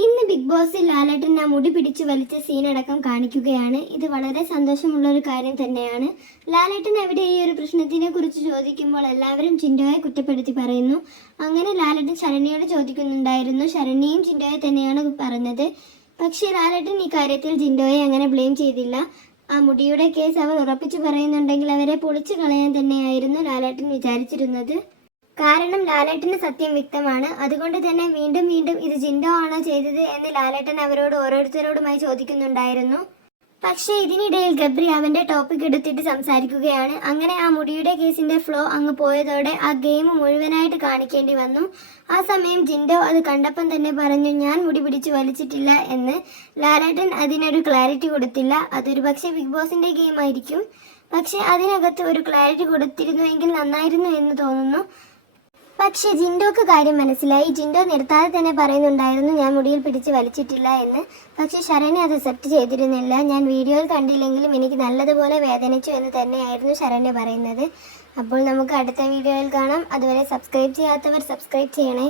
ഇന്ന് ബിഗ് ബോസിൽ ലാലേട്ടൻ ആ മുടി പിടിച്ചു വലിച്ച സീനടക്കം കാണിക്കുകയാണ്. ഇത് വളരെ സന്തോഷമുള്ള ഒരു കാര്യം തന്നെയാണ്. ലാലേട്ടൻ അവിടെ ഈ ഒരു പ്രശ്നത്തിനെ കുറിച്ച് ചോദിക്കുമ്പോൾ എല്ലാവരും ചിൻഡോയെ കുറ്റപ്പെടുത്തി പറയുന്നു. അങ്ങനെ ലാലേട്ടൻ ശരണ്യയോട് ചോദിക്കുന്നുണ്ടായിരുന്നു. ശരണ്യയും ചിൻഡോയെ തന്നെയാണ് പറഞ്ഞത്. പക്ഷേ ലാലേട്ടൻ ഈ കാര്യത്തിൽ ജിൻഡോയെ അങ്ങനെ ബ്ലെയിം ചെയ്തില്ല. ആ മുടിയുടെ കേസ് അവർ ഉറപ്പിച്ചു പറയുന്നുണ്ടെങ്കിൽ അവരെ പൊളിച്ചു കളയാൻ തന്നെയായിരുന്നു ലാലേട്ടൻ വിചാരിച്ചിരുന്നത്. കാരണം ലാലേട്ടന് സത്യം വ്യക്തമാണ്. അതുകൊണ്ട് തന്നെ വീണ്ടും വീണ്ടും ഇത് ജിൻഡോ ആണോ ചെയ്തത് എന്ന് ലാലേട്ടൻ അവരോട് ഓരോരുത്തരോടുമായി ചോദിക്കുന്നുണ്ടായിരുന്നു. പക്ഷേ ഇതിനിടയിൽ ഗബ്രി അവൻ്റെ ടോപ്പിക് എടുത്തിട്ട് സംസാരിക്കുകയാണ്. അങ്ങനെ ആ മുടിയുടെ കേസിൻ്റെ ഫ്ലോ അങ്ങ് പോയതോടെ ആ ഗെയിം മുഴുവനായിട്ട് കാണിക്കേണ്ടി വന്നു. ആ സമയം ജിൻഡോ അത് കണ്ടപ്പം തന്നെ പറഞ്ഞു, ഞാൻ മുടി പിടിച്ചു വലിച്ചിട്ടില്ല എന്ന്. ലാലേട്ടൻ അതിനൊരു ക്ലാരിറ്റി കൊടുത്തില്ല. അതൊരു പക്ഷേ ബിഗ് ബോസിൻ്റെ ഗെയിം ആയിരിക്കും. പക്ഷേ അതിനകത്ത് ഒരു ക്ലാരിറ്റി കൊടുത്തിരുന്നുവെങ്കിൽ നന്നായിരുന്നു എന്ന് തോന്നുന്നു. പക്ഷേ ജിൻഡോക്ക് കാര്യം മനസ്സിലായി. ജിൻഡോ നിർത്താതെ തന്നെ പറയുന്നുണ്ടായിരുന്നു, ഞാൻ മുടിയിൽ പിടിച്ച് വലിച്ചിട്ടില്ല എന്ന്. പക്ഷേ ശരണ്യ അത് അക്സെപ്റ്റ് ചെയ്തിരുന്നില്ല. ഞാൻ വീഡിയോയിൽ കണ്ടില്ലെങ്കിലും എനിക്ക് നല്ലതുപോലെ വേദനിച്ചു എന്ന് തന്നെയായിരുന്നു ശരണ്യ പറയുന്നത്. അപ്പോൾ നമുക്ക് അടുത്ത വീഡിയോയിൽ കാണാം. അതുവരെ സബ്സ്ക്രൈബ് ചെയ്യാത്തവർ സബ്സ്ക്രൈബ് ചെയ്യണേ.